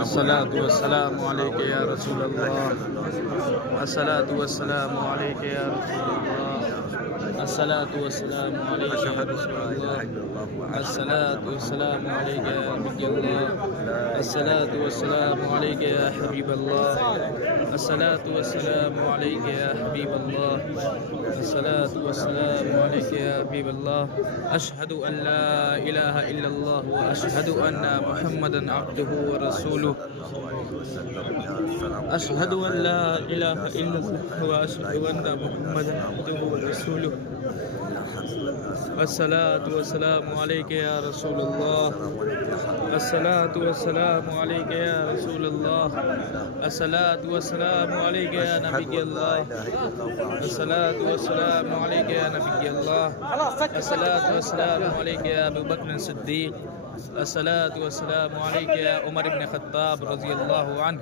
الصلاة والسلام عليك يا رسول الله. الصلاة والسلام عليك يا رسول الله. الصلاة والسلام عليك يا رسول الله. الصلاة والسلام عليك يا نبي الله. الصلاة والسلام عليك يا حبيب الله. الصلاة والسلام عليك يا حبيب الله. الصلاة والسلام عليك يا حبيب الله. أشهد أن لا إله إلا الله وأشهد أن محمدا عبده ورسوله. أشهد أن لا إله إلا الله وأشهد أن محمدا عبده ورسوله. الصلاة والسلام عليك يا رسول الله. الصلاة والسلام عليك يا رسول الله. الصلاة والسلام عليك يا نبي الله. الصلاة والسلام عليك يا نبي الله. الصلاة والسلام عليك يا أبو بكر الصديق. الصلاة والسلام عليك يا عمر بن الخطاب رضي الله عنه.